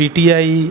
PTI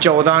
14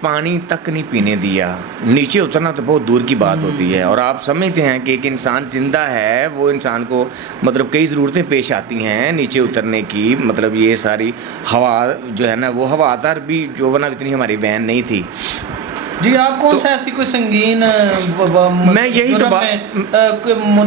پانی تک نہیں پینے دیا. نیچے اترنا تو بہت دور کی بات ہوتی ہے, اور آپ سمجھتے ہیں کہ ایک انسان زندہ ہے, وہ انسان کو مطلب کئی ضرورتیں پیش آتی ہیں نیچے اترنے کی, مطلب یہ ساری ہوا جو ہے نا وہ ہوادار بھی جو ورنہ اتنی ہماری وین نہیں تھی. جی آپ کون سا ایسی کوئی سنگین میں یہی تو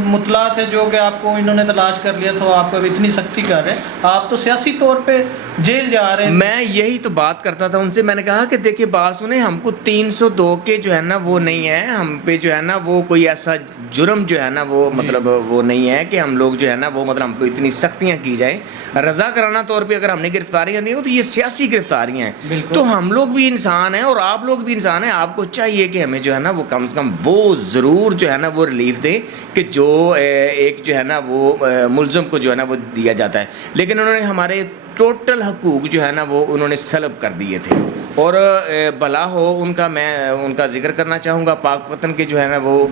مطلعات ہے جو کہ آپ کو انہوں نے تلاش کر لیا تو آپ کو اب اتنی سختی کر رہے ہیں, آپ تو سیاسی طور پہ جیل جا رہے ہیں. میں یہی تو بات کرتا تھا ان سے, میں نے کہا کہ دیکھیں بات سنیں, ہم کو 302 کے جو ہے نا وہ نہیں ہے, ہم پہ جو ہے نا وہ کوئی ایسا جرم جو ہے نا وہ مطلب وہ نہیں ہے کہ ہم لوگ جو ہے نا وہ مطلب ہم پہ اتنی سختیاں کی جائیں. رضا کرانہ طور پہ اگر ہم نے گرفتاریاں دی تو یہ سیاسی گرفتاریاں ہیں, تو ہم لوگ بھی انسان ہیں اور آپ لوگ بھی انسان ہیں. آپ کو چاہیے کہ ہمیں جو ہے نا وہ کم سے کم وہ ضرور جو ہے نا وہ ریلیف دے کہ جو ایک جو ہے نا وہ ملزم کو جو ہے نا وہ دیا جاتا ہے. لیکن انہوں نے ہمارے ٹوٹل حقوق جو ہے نا وہ انہوں نے سلب کر دیے تھے, اور بھلا ہو ان کا, میں ان کا ذکر کرنا چاہوں گا. پاک پتن کے جو ہے نا وہ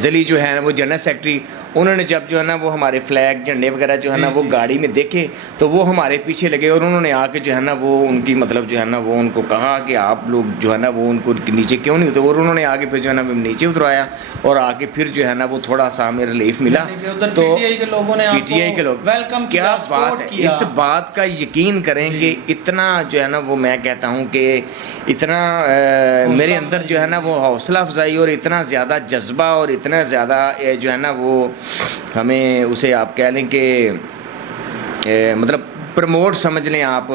ذلی جو ہے نا وہ جنرل سیکرٹری, انہوں نے جب جو ہے نا وہ ہمارے فلیگ جھنڈے وغیرہ جو ہے نا وہ گاڑی میں دیکھے تو وہ ہمارے پیچھے لگے, اور انہوں نے آ کے جو ہے نا وہ ان کی مطلب جو ہے نا وہ ان کو کہا کہ آپ لوگ جو ہے نا وہ ان کو نیچے کیوں نہیں اترے, اور انہوں نے آگے پھر جو ہے نا نیچے اترایا, اور آگے پھر جو ہے نا وہ تھوڑا سا ہمیں ریلیف ملا. تو پی ٹی آئی کے لوگ کیا بات ہے, اس بات کا یقین کریں کہ اتنا جو ہے نا وہ میں کہتا ہوں کہ اتنا میرے اندر جو ہے نا وہ حوصلہ افزائی اور اتنا زیادہ جذبہ اور اتنا زیادہ جو ہے نا وہ ہمیں اسے آپ کہہ لیں کہ مطلب پروموٹ سمجھ لیں آپ,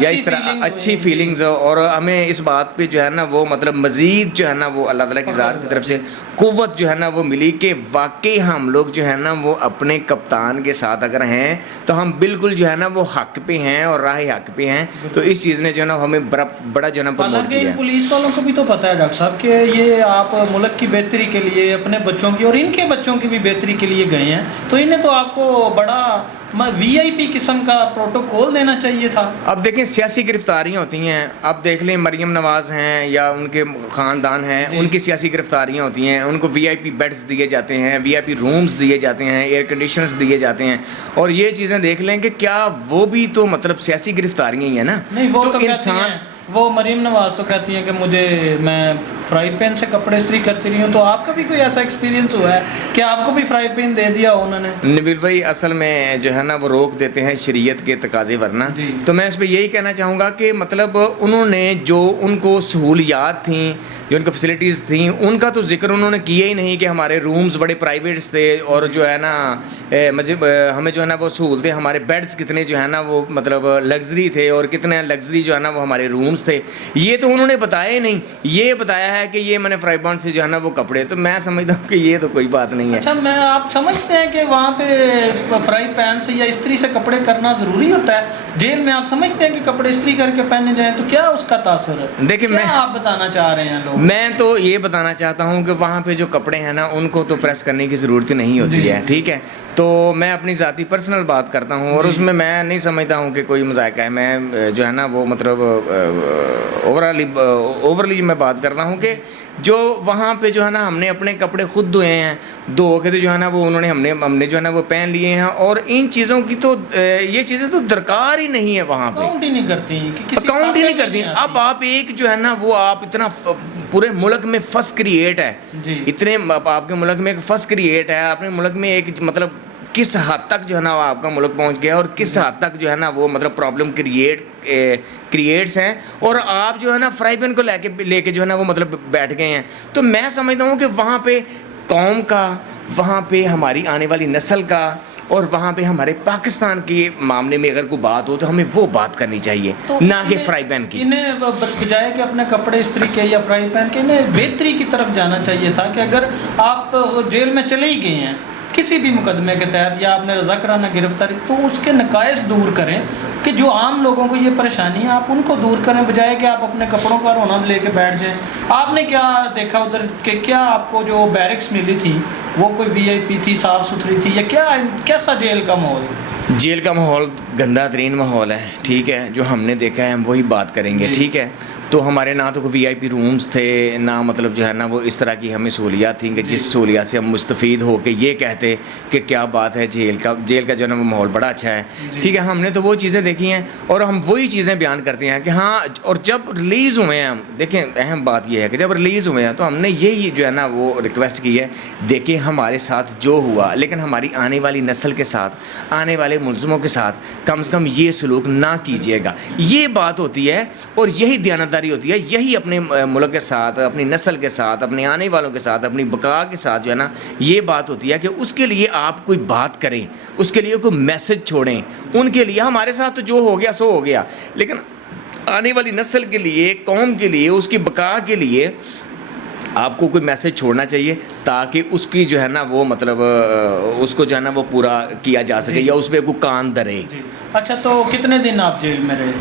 یا اس طرح اچھی فیلنگز, اور ہمیں اس بات پہ جو ہے نا وہ مطلب مزید جو ہے نا وہ اللہ تعالیٰ کی ذات کی طرف سے قوت جو ہے نا وہ ملی کہ واقعی ہم لوگ جو ہے نا وہ اپنے کپتان کے ساتھ اگر ہیں تو ہم بالکل جو ہے نا وہ حق پہ ہیں اور راہ حق پہ ہیں. تو اس چیز نے جو ہے نا ہمیں بڑا جو ہے نا پروموٹ کیا. پولیس والوں کو بھی تو پتہ ہے ڈاکٹر صاحب کہ یہ آپ ملک کی بہتری کے لیے, اپنے بچوں کی اور ان کے بچوں کی بھی بہتری کے لیے گئے ہیں, تو انہیں تو آپ کو بڑا وی آئی پی قسم کا پروٹوکول دینا چاہیے تھا. اب دیکھیں سیاسی گرفتاریاں ہوتی ہیں, اب دیکھ لیں مریم نواز ہیں یا ان کے خاندان ہیں, ان کی سیاسی گرفتاریاں ہوتی ہیں, ان کو وی آئی پی بیڈز دیے جاتے ہیں, وی آئی پی رومز دیے جاتے ہیں, ایئر کنڈیشنرز دیے جاتے ہیں, اور یہ چیزیں دیکھ لیں کہ کیا وہ بھی تو مطلب سیاسی گرفتاریاں ہی ہیں نا. نہیں وہ تو انسان وہ مریم نواز تو کہتی ہیں کہ میں فرائی پین سے کپڑے استری کرتی رہی ہوں, تو آپ کا بھی کوئی ایسا ایکسپیرینس ہوا ہے کہ آپ کو بھی فرائی پین دے دیا انہوں نے؟ نبیل بھائی اصل میں جو ہے نا وہ روک دیتے ہیں شریعت کے تقاضے ورنہ, تو میں اس پہ یہی کہنا چاہوں گا کہ مطلب انہوں نے جو ان کو سہولیات تھیں, جو ان کو فیسلٹیز تھیں, ان کا تو ذکر انہوں نے کیا ہی نہیں کہ ہمارے رومز بڑے پرائیویٹس تھے, اور جو ہے نا ہمیں جو ہے نا وہ سہولتیں, ہمارے بیڈز کتنے جو ہے نا وہ مطلب لگژری تھے, اور کتنے لگژری جو ہے نا وہ ہمارے رومز تھے, یہ تو انہوں نے بتایا ہی نہیں. یہ بتایا ہے کہ یہ میں نے فرائی پین سے جو ہے نا وہ کپڑے, تو میں سمجھتا ہوں کہ یہ تو کوئی بات نہیں ہے. اچھا میں آپ سمجھتے ہیں کہ وہاں پہ فرائی پین سے یا استری سے کپڑے کرنا ضروری ہوتا ہے جیل میں؟ آپ سمجھتے ہیں کہ کپڑے استری کر کے پہنے جائیں تو کیا اس کا تاثر ہے؟ دیکھیں میں آپ بتانا چاہ رہے ہیں لوگ, میں تو یہ بتانا چاہتا ہوں کہ وہاں پہ جو کپڑے ہیں نا ان کو تو پریس کرنے کی ضرورت نہیں ہوتی ہے, ٹھیک ہے. تو میں اپنی ذاتی پرسنل بات کرتا ہوں, اور اس میں نہیں سمجھتا ہوں کہ کوئی مذائقہ ہے. میں جو ہے نا وہ مطلب اوورلی میں بات کرتا ہوں کہ جو وہاں پہ جو ہے نا ہم نے اپنے کپڑے خود دھوئے ہیں, دھو کے تو جو ہے نا وہ انہوں نے ہم نے جو ہے نا وہ پہن لیے ہیں, اور ان چیزوں کی تو یہ چیزیں تو درکار ہی نہیں ہے وہاں پہ, اکاؤنٹ ہی نہیں کرتی. اب آپ ایک جو ہے نا وہ آپ اتنا پورے ملک میں فس کریٹ ہے, اتنے آپ کے ملک میں ایک فس کریٹ ہے, اپنے ملک میں ایک مطلب کس حد تک جو ہے نا وہ آپ کا ملک پہنچ گیا, اور کس حد تک جو ہے نا وہ مطلب پرابلم کریٹس ہیں, اور آپ جو ہے نا فرائی پین کو لے کے جو ہے نا وہ مطلب بیٹھ گئے ہیں. تو میں سمجھتا ہوں کہ وہاں پہ قوم کا, وہاں پہ ہماری آنے والی نسل کا, اور وہاں پہ ہمارے پاکستان کے معاملے میں اگر کوئی بات ہو تو ہمیں وہ بات کرنی چاہیے, نہ کہ فرائی پین کی. انہیں بجائے کہ اپنے کپڑے استری کے یا فرائی پین کے, انہیں بہتری کی طرف جانا چاہیے تھا کہ اگر آپ جیل میں چلے ہی گئے ہیں کسی بھی مقدمے کے تحت, یا آپ نے رضا کرانہ گرفتاری, تو اس کے نقائص دور کریں کہ جو عام لوگوں کو یہ پریشانی ہے آپ ان کو دور کریں, بجائے کہ آپ اپنے کپڑوں کا رونا لے کے بیٹھ جائیں. آپ نے کیا دیکھا ادھر کہ کیا آپ کو جو بیرکس ملی تھی وہ کوئی وی آئی پی تھی, صاف ستھری تھی, یا کیسا جیل کا ماحول؟ جیل کا ماحول گندا ترین ماحول ہے, ٹھیک ہے. جو ہم نے دیکھا ہے ہم وہی بات کریں گے, ٹھیک ہے. تو ہمارے نہ تو کوئی VIP رومز تھے، نہ مطلب جو ہے نا وہ اس طرح کی ہمیں سہولیات تھیں کہ جس سہولیات سے ہم مستفید ہو کے یہ کہتے کہ کیا بات ہے، جیل کا جو ہے نا وہ ماحول بڑا اچھا ہے. ٹھیک ہے، ہم نے تو وہ چیزیں دیکھی ہیں اور ہم وہی چیزیں بیان کرتے ہیں کہ ہاں. اور جب ریلیز ہوئے ہیں ہم، دیکھیں اہم بات یہ ہے کہ جب ریلیز ہوئے ہیں تو ہم نے یہی جو ہے نا وہ ریکویسٹ کی ہے، دیکھیں ہمارے ساتھ جو ہوا، لیکن ہماری آنے والی نسل کے ساتھ، آنے والے ملزموں کے ساتھ کم سے کم یہ سلوک نہ کیجیے گا. یہ بات ہوتی ہے اور یہی دیانتداری ہوتی ہے، یہی اپنے ملک کے ساتھ، اپنی نسل کے ساتھ، اپنے آنے والوں کے ساتھ، اپنی بقا کے ساتھ جو ہے نا یہ بات ہوتی ہے کہ اس کے لیے آپ کوئی بات کریں، اس کے لیے کوئی میسج چھوڑیں. ان کے لیے ہمارے ساتھ تو جو ہو گیا سو ہو گیا، لیکن آنے والی نسل کے لیے، قوم کے لیے، اس کی بقا کے لیے آپ کو کوئی میسج چھوڑنا چاہیے تاکہ اس کی جو ہے نا وہ مطلب اس کو جو ہے نا وہ پورا کیا جا سکے یا اس پہ کوئی کان دھرے. اچھا، تو کتنے دن آپ جیل میں رہے؟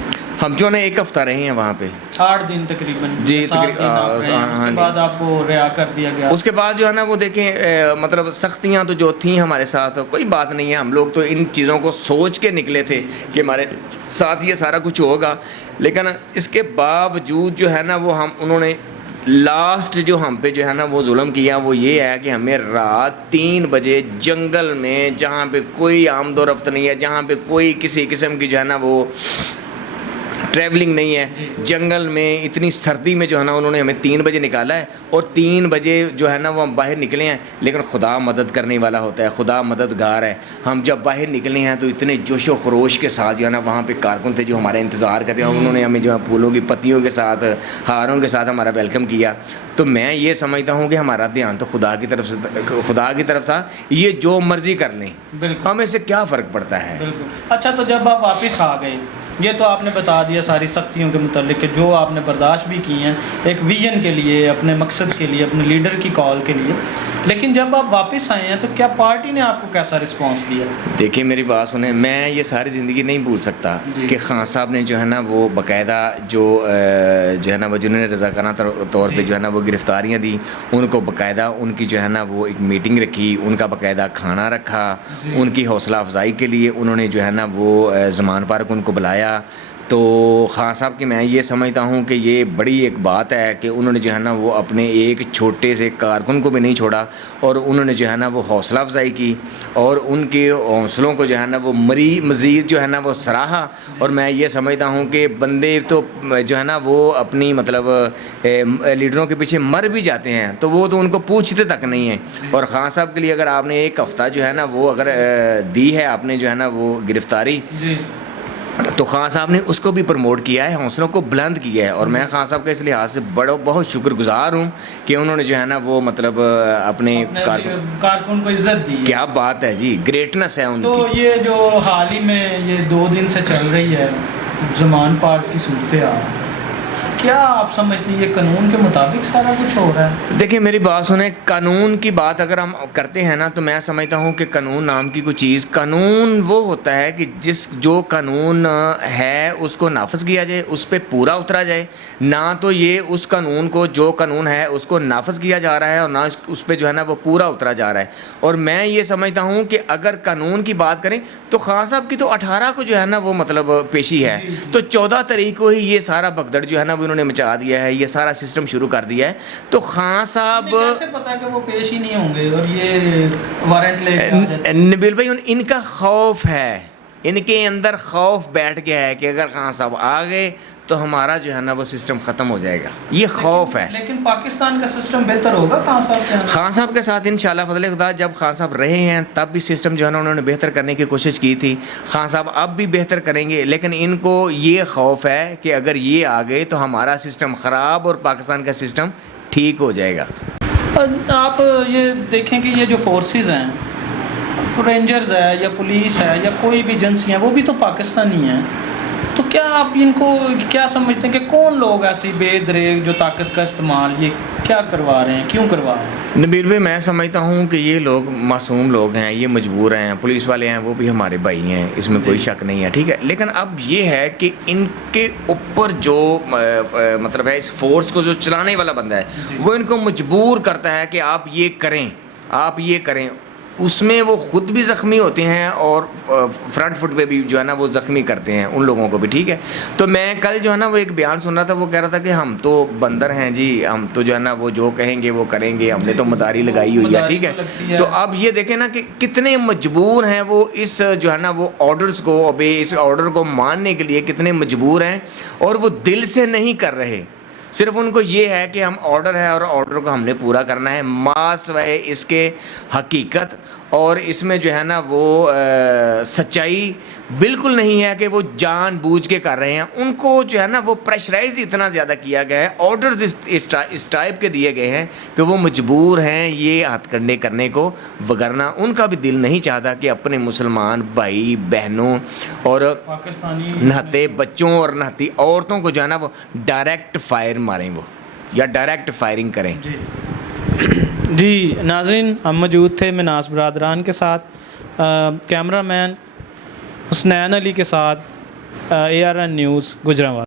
ہم جو ہے نا 1 ہفتہ رہے ہیں وہاں پہ. 8 دن تقریباً. جی اس کے بعد آپ کو رہا کر دیا گیا. اس کے بعد جو ہے نا وہ دیکھیں مطلب سختیاں تو جو تھیں ہمارے ساتھ کوئی بات نہیں ہے. ہم لوگ تو ان چیزوں کو سوچ کے نکلے تھے کہ ہمارے ساتھ یہ سارا کچھ ہوگا، لیکن اس کے باوجود جو ہے نا وہ انہوں نے لاسٹ جو ہم پہ جو ہے نا وہ ظلم کیا وہ یہ ہے کہ ہمیں رات 3 بجے جنگل میں، جہاں پہ کوئی آمد و رفت نہیں ہے، جہاں پہ کوئی کسی قسم کی جو ہے نا وہ ٹریولنگ نہیں ہے، جنگل میں اتنی سردی میں جو ہے نا انہوں نے ہمیں 3 بجے نکالا ہے. اور 3 بجے جو ہے نا وہ ہم باہر نکلے ہیں، لیکن خدا مدد کرنے والا ہوتا ہے، خدا مددگار ہے. ہم جب باہر نکلے ہیں تو اتنے جوش و خروش کے ساتھ جو ہے نا وہاں پہ کارکن تھے جو ہمارا انتظار کرتے ہیں، انہوں نے ہمیں جو ہے پھولوں کی پتیوں کے ساتھ، ہاروں کے ساتھ ہمارا ویلکم کیا. تو میں یہ سمجھتا ہوں کہ ہمارا دھیان تو خدا کی طرف تھا. یہ جو مرضی کر لیں، ہمیں سے کیا فرق پڑتا ہے. اچھا، تو جب آپ واپس آ گئے، یہ تو آپ نے بتا دیا ساری سختیوں کے متعلق کہ جو آپ نے برداشت بھی کی ہیں ایک ویژن کے لیے، اپنے مقصد کے لیے، اپنے لیڈر کی کال کے لیے، لیکن جب آپ واپس آئے ہیں تو کیا پارٹی نے آپ کو کیسا رسپانس دیا؟ دیکھیں میری بات سنیں، میں یہ ساری زندگی نہیں بھول سکتا کہ خان صاحب نے جو ہے نا وہ باقاعدہ جو ہے نا وہ جنہوں نے رضاکارانہ طور پہ جو ہے نا وہ گرفتاریاں دی، ان کو باقاعدہ ان کی جو ہے نا وہ ایک میٹنگ رکھی، ان کا باقاعدہ کھانا رکھا، ان کی حوصلہ افزائی کے لیے انہوں نے جو ہے نا وہ زمان پارک ان کو بلایا. تو خان صاحب کی میں یہ سمجھتا ہوں کہ یہ بڑی ایک بات ہے کہ انہوں نے جو ہے نا وہ اپنے ایک چھوٹے سے کارکن کو بھی نہیں چھوڑا اور انہوں نے جو ہے نا وہ حوصلہ افزائی کی اور ان کے حوصلوں کو جو ہے نا وہ مزید جو ہے نا وہ سراہا. اور میں یہ سمجھتا ہوں کہ بندے تو جو ہے نا وہ اپنی مطلب لیڈروں کے پیچھے مر بھی جاتے ہیں تو وہ تو ان کو پوچھتے تک نہیں ہیں. اور خان صاحب کے لیے اگر آپ نے 1 ہفتہ جو ہے نا وہ اگر دی ہے آپ نے جو ہے نا وہ گرفتاری، تو خان صاحب نے اس کو بھی پروموٹ کیا ہے، حوصلوں کو بلند کیا ہے. اور میں خان صاحب کا اس لحاظ سے بہت شکر گزار ہوں کہ انہوں نے جو ہے نا وہ مطلب اپنے کارکن کو عزت دی. کیا بات ہے جی، گریٹنس ہے ان کی. تو یہ جو حال ہی میں یہ 2 دن سے چل رہی ہے زمان پارک کی صورتحال، کیا آپ سمجھتے ہیں یہ قانون کے مطابق سارا کچھ ہو رہا ہے؟ دیکھیں میری بات سنیں، قانون کی بات اگر ہم کرتے ہیں نا تو میں سمجھتا ہوں کہ قانون نام کی کوئی چیز، قانون وہ ہوتا ہے کہ جو قانون ہے اس کو نافذ کیا جائے، اس پہ پورا اترا جائے. نہ تو یہ اس قانون کو، جو قانون ہے اس کو نافذ کیا جا رہا ہے اور نہ اس پہ جو ہے نا وہ پورا اترا جا رہا ہے. اور میں یہ سمجھتا ہوں کہ اگر قانون کی بات کریں تو خان صاحب کی تو 18 کو جو ہے نا وہ مطلب پیشی ہے، تو 14 تاریخ کو ہی یہ سارا بگدڑ جو ہے نا وہ انہوں نے مچا دیا ہے، یہ سارا سسٹم شروع کر دیا ہے. تو خان صاحب کیسے پتا کہ وہ پیش ہی نہیں ہوں گے اور یہ وارنٹ لے کے آ جاتے ہیں؟ نبیل بھائی ان کا خوف ہے، ان کے اندر خوف بیٹھ گیا ہے کہ اگر خان صاحب آ گئے تو ہمارا جو ہے نا وہ سسٹم ختم ہو جائے گا. یہ خوف ہے. لیکن پاکستان کا سسٹم بہتر ہوگا خان صاحب کے ساتھ انشاءاللہ فضل خدا. جب خان صاحب رہے ہیں تب بھی سسٹم جو ہے نا انہوں نے بہتر کرنے کی کوشش کی تھی. خان صاحب اب بھی بہتر کریں گے، لیکن ان کو یہ خوف ہے کہ اگر یہ آ گئے تو ہمارا سسٹم خراب اور پاکستان کا سسٹم ٹھیک ہو جائے گا. آپ یہ دیکھیں کہ یہ جو فورسز ہیں، رینجرز ہے یا پولیس ہے یا کوئی بھی ایجنسی ہیں، وہ بھی تو پاکستانی ہیں. تو کیا آپ ان کو کیا سمجھتے ہیں کہ کون لوگ ایسی بے دریغ جو طاقت کا استعمال یہ کیا کروا رہے ہیں، کیوں کروا رہے ہیں؟ نبیل بھائی میں سمجھتا ہوں کہ یہ لوگ معصوم لوگ ہیں، یہ مجبور ہیں. پولیس والے ہیں وہ بھی ہمارے بھائی ہیں، اس میں کوئی شک نہیں ہے، ٹھیک ہے. لیکن اب یہ ہے کہ ان کے اوپر جو مطلب ہے اس فورس کو جو چلانے والا بندہ ہے وہ ان کو مجبور کرتا ہے کہ آپ یہ کریں، آپ یہ کریں. اس میں وہ خود بھی زخمی ہوتے ہیں اور فرنٹ فٹ پہ بھی جو ہے نا وہ زخمی کرتے ہیں ان لوگوں کو بھی. ٹھیک ہے, تو میں کل جو ہے نا وہ ایک بیان سن رہا تھا, وہ کہہ رہا تھا کہ ہم تو بندر ہیں جی, ہم تو جو ہے نا وہ جو کہیں گے وہ کریں گے, ہم نے تو مداری لگائی ہوئی ہے. ٹھیک ہے, تو اب یہ دیکھیں نا کہ کتنے مجبور ہیں وہ اس جو ہے نا وہ آرڈرز کو, ابھی اس آرڈر کو ماننے کے لیے کتنے مجبور ہیں, اور وہ دل سے نہیں کر رہے, صرف ان کو یہ ہے کہ ہم آرڈر ہے اور آرڈر کو ہم نے پورا کرنا ہے. ما سوائے اس کے حقیقت اور اس میں جو ہے نا وہ سچائی بالکل نہیں ہے کہ وہ جان بوجھ کے کر رہے ہیں. ان کو جو ہے نا وہ پریشرائز اتنا زیادہ کیا گیا ہے, آرڈرز اس ٹائپ کے دیے گئے ہیں کہ وہ مجبور ہیں یہ ہتھ کنڈے کرنے کو, وگرنہ ان کا بھی دل نہیں چاہتا کہ اپنے مسلمان بھائی بہنوں اور نہتے بچوں اور نہتی عورتوں کو جو ہے نا وہ ڈائریکٹ فائر ماریں وہ, یا ڈائریکٹ فائرنگ کریں. جی ناظرین, ہم موجود تھے مناس برادران کے ساتھ, کیمرہ مین حسنین علی کے ساتھ, ARN نیوز گجرانوالہ.